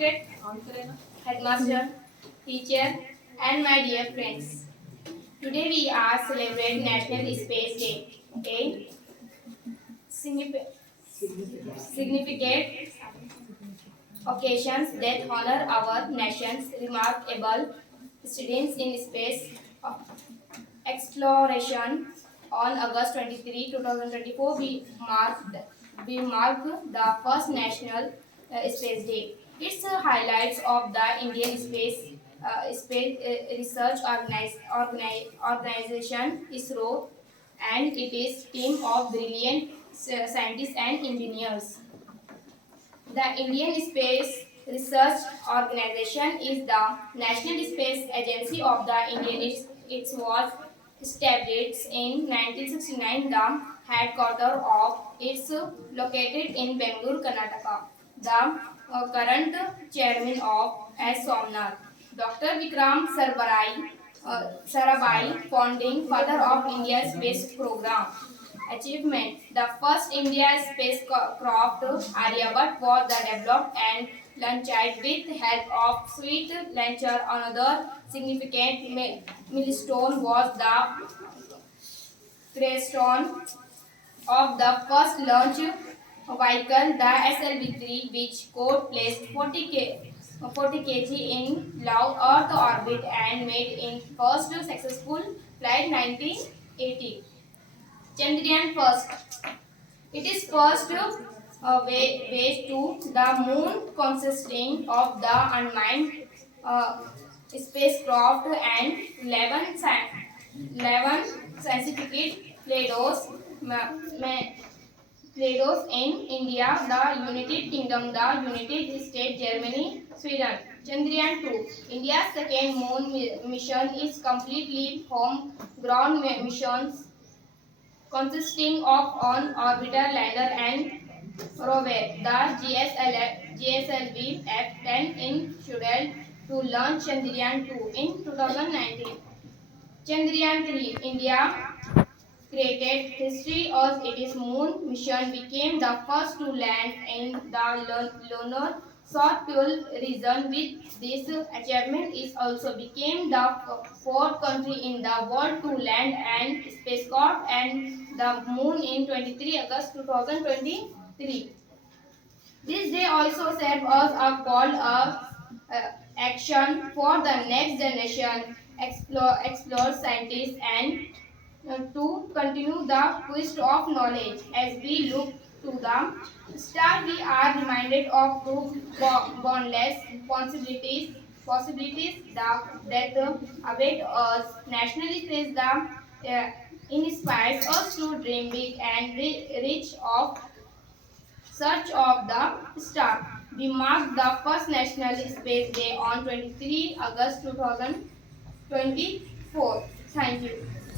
respected headmaster, teacher, and my dear friends. Today we are celebrating National Space Day, a significant occasion that honor our nation's remarkable students in space exploration. On August 23, 2024, we marked the first National Space Day. It's highlights of the Indian Space Research Organization (ISRO), and it is team of brilliant scientists and engineers. The Indian Space Research Organization is the national space agency of the Indian. It was established in 1969. The headquarters of it's located in Bangalore, Karnataka. The current chairman of S. Somnath, Dr. Vikram Sarabhai, founding father of India's space program. Achievement: the first India spacecraft Aryabhat was developed and launched with help of sweet launcher. Another significant milestone was the creation of the first launch vehicle, the SLV-3, which could place 40 kg in low Earth orbit and made in first successful flight 1980. Chandrayaan first. It is first way to the moon, consisting of the unmanned spacecraft and 11 scientific payloads in India, the United Kingdom, the United States, Germany, Sweden. Chandrayaan 2. India's second moon mission is completely home-ground missions consisting of an orbiter lander and rover. The GSLV F-10 in scheduled to launch Chandrayaan 2 in 2019. Chandrayaan 3. India created history as its moon mission became the first to land in the lunar South Pole region. With this achievement, it also became the fourth country in the world to land and spacecraft and the moon in 23 August 2023. This day also serves as a call of action for the next generation explorers, scientists, and to continue the quest of knowledge. As we look to the star, we are reminded of two boundless possibilities that await us. Nationally, says the inspires us to dream big and reach of search of the star. We mark the first National Space Day on 23 August 2024. Thank you.